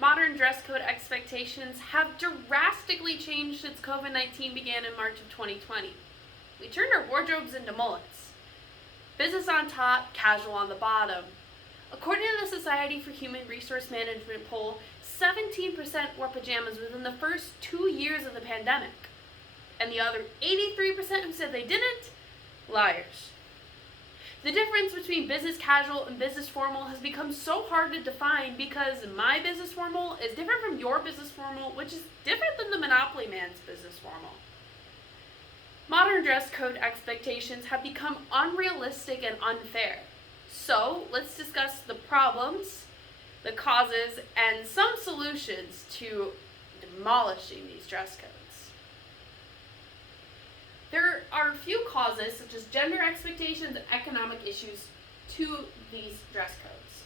Modern dress code expectations have drastically changed since COVID-19 began in March of 2020. We turned our wardrobes into mullets. Business on top, casual on the bottom. According to the Society for Human Resource Management poll, 17% wore pajamas within the first 2 years of the pandemic. And the other 83% who said they didn't, liars. The difference between business casual and business formal has become so hard to define because my business formal is different from your business formal, which is different than the Monopoly Man's business formal. Modern dress code expectations have become unrealistic and unfair. So, let's discuss the problems, the causes, and some solutions to demolishing these dress codes. There are a few causes, such as gender expectations and economic issues, to these dress codes.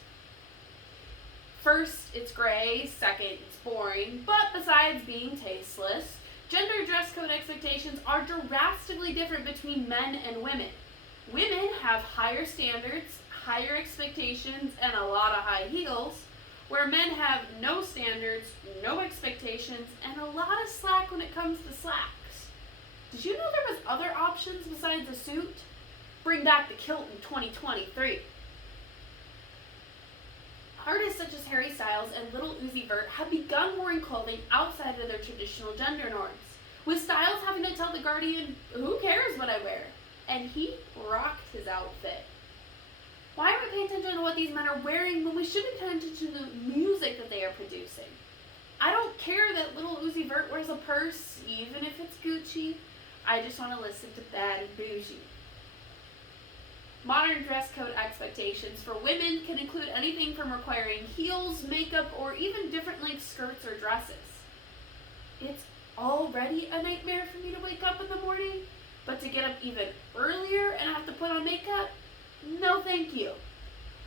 First, it's gray. Second, it's boring. But besides being tasteless, gender dress code expectations are drastically different between men and women. Women have higher standards, higher expectations, and a lot of high heels, where men have no standards, no expectations, and a lot of slack when it comes to slacks. Did you know there was other options besides a suit? Bring back the kilt in 2023. Artists such as Harry Styles and Lil Uzi Vert have begun wearing clothing outside of their traditional gender norms, with Styles having to tell The Guardian, "Who cares what I wear?" And he rocked his outfit. Why are we paying attention to what these men are wearing when we should be paying attention to the music that they are producing? I don't care that Lil Uzi Vert wears a purse, even if it's Gucci. I just want to listen to Bad and Bougie. Modern dress code expectations for women can include anything from requiring heels, makeup, or even different length skirts or dresses. It's already a nightmare for me to wake up in the morning, but to get up even earlier and have to put on makeup? No thank you.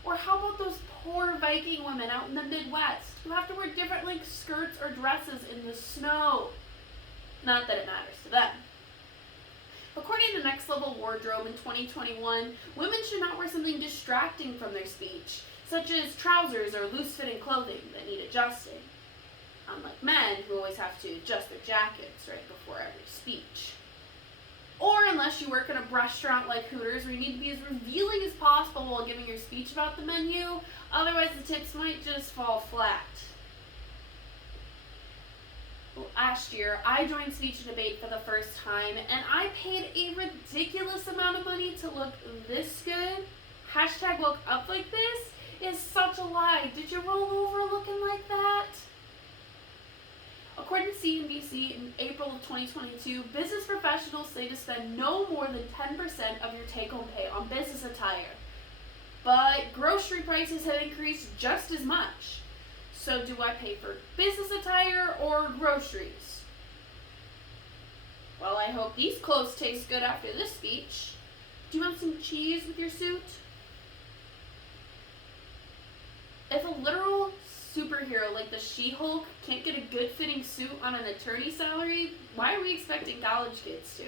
Or how about those poor Viking women out in the Midwest who have to wear different length skirts or dresses in the snow? Not that it matters to them. According to Next Level Wardrobe in 2021, women should not wear something distracting from their speech, such as trousers or loose-fitting clothing that need adjusting, unlike men who always have to adjust their jackets right before every speech. Or unless you work in a restaurant like Hooters where you need to be as revealing as possible while giving your speech about the menu, otherwise the tips might just fall flat. Last year, I joined speech and debate for the first time, and I paid a ridiculous amount of money to look this good. Hashtag woke up like this is such a lie. Did you roll over looking like that? According to CNBC, in April of 2022, business professionals say to spend no more than 10% of your take-home pay on business attire. But grocery prices have increased just as much. So do I pay for business attire or groceries? Well, I hope these clothes taste good after this speech. Do you want some cheese with your suit? If a literal superhero like the She-Hulk can't get a good-fitting suit on an attorney's salary, why are we expecting college kids to?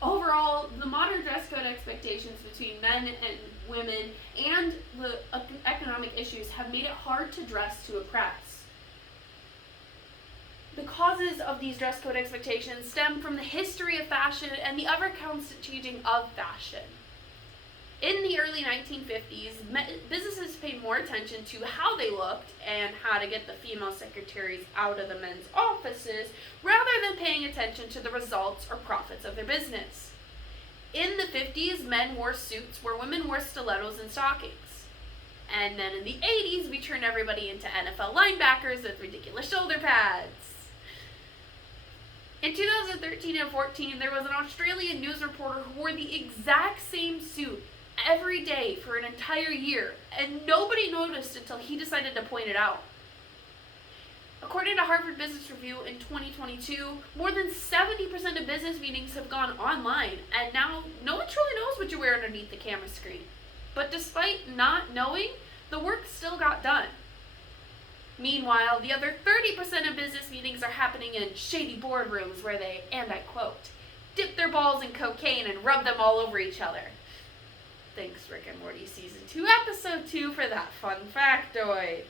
Overall, the modern dress code expectations between men and women and the economic issues have made it hard to dress to impress. The causes of these dress code expectations stem from the history of fashion and the ever-constant changing of fashion. In the early 1950s, businesses paid more attention to how they looked and how to get the female secretaries out of the men's offices rather than paying attention to the results or profits of their business. In the 50s, men wore suits where women wore stilettos and stockings. And then in the 80s, we turned everybody into NFL linebackers with ridiculous shoulder pads. In 2013 and 14, there was an Australian news reporter who wore the exact same suit every day for an entire year, and nobody noticed until he decided to point it out. According to Harvard Business Review in 2022, more than 70% of business meetings have gone online, and now no one truly knows what you wear underneath the camera screen. But despite not knowing, the work still got done. Meanwhile, the other 30% of business meetings are happening in shady boardrooms where they, and I quote, dip their balls in cocaine and rub them all over each other. Thanks, Rick and Morty Season 2, Episode 2 for that fun factoid.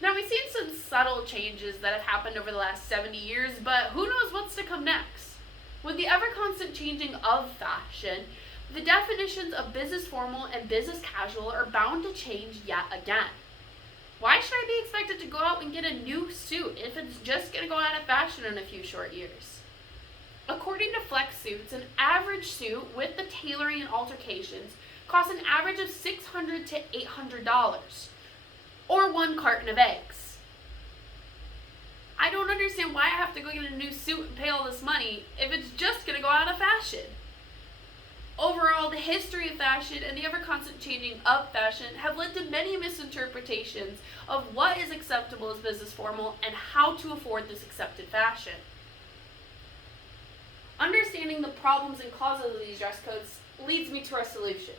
Now, we've seen some subtle changes that have happened over the last 70 years, but who knows what's to come next? With the ever-constant changing of fashion, the definitions of business formal and business casual are bound to change yet again. Why should I be expected to go out and get a new suit if it's just going to go out of fashion in a few short years? According to Flex Suits, an average suit with the tailoring and altercations costs an average of $600 to $800, or 1 carton of eggs. I don't understand why I have to go get a new suit and pay all this money if it's just going to go out of fashion. Overall, the history of fashion and the ever-constant changing of fashion have led to many misinterpretations of what is acceptable as business formal and how to afford this accepted fashion. Understanding the problems and causes of these dress codes leads me to our solutions.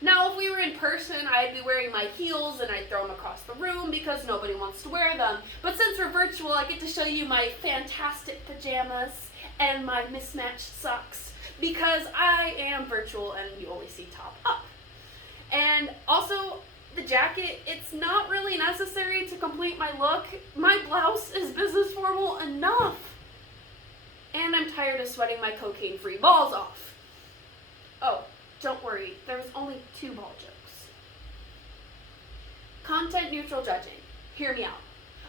Now, if we were in person, I'd be wearing my heels and I'd throw them across the room because nobody wants to wear them. But since we're virtual, I get to show you my fantastic pajamas and my mismatched socks because I am virtual and you always see top up. And also, the jacket, it's not really necessary to complete my look. My blouse is business formal enough. And I'm tired of sweating my cocaine-free balls off. Oh, don't worry, there was only 2 ball jokes. Content neutral judging. Hear me out.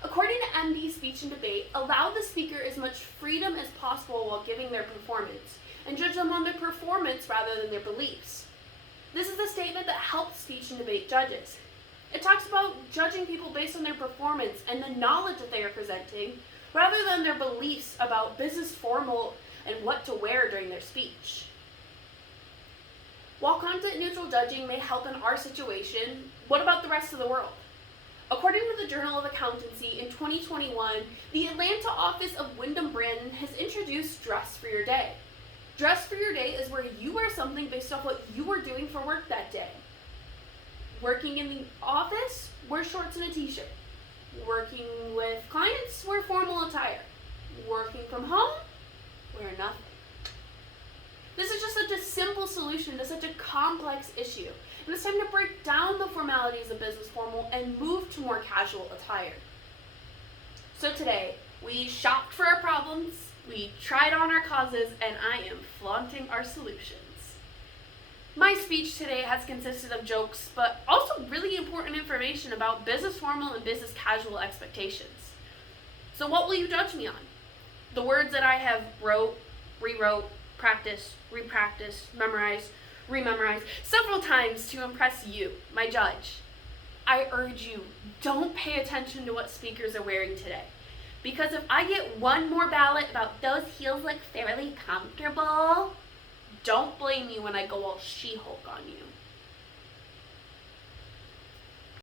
According to MD Speech and Debate, allow the speaker as much freedom as possible while giving their performance, and judge them on their performance rather than their beliefs. This is a statement that helps speech and debate judges. It talks about judging people based on their performance and the knowledge that they are presenting, rather than their beliefs about business formal and what to wear during their speech. While content neutral judging may help in our situation, what about the rest of the world? According to the Journal of Accountancy, in 2021, the Atlanta office of Wyndham Brandon has introduced Dress for Your Day. Dress for Your Day is where you wear something based off what you were doing for work that day. Working in the office, wear shorts and a t-shirt. Working with clients, wear formal attire. Working from home, wear nothing. This is just such a simple solution to such a complex issue, and it's time to break down the formalities of business formal and move to more casual attire. So today, we shopped for our problems, we tried on our causes, and I am flaunting our solutions. My speech today has consisted of jokes, but also really important information about business formal and business casual expectations. So what will you judge me on? The words that I have wrote, rewrote, practiced, repracticed, memorized, rememorized several times to impress you, my judge. I urge you, don't pay attention to what speakers are wearing today. Because if I get one more ballot about those heels look fairly comfortable, don't blame me when I go all She-Hulk on you.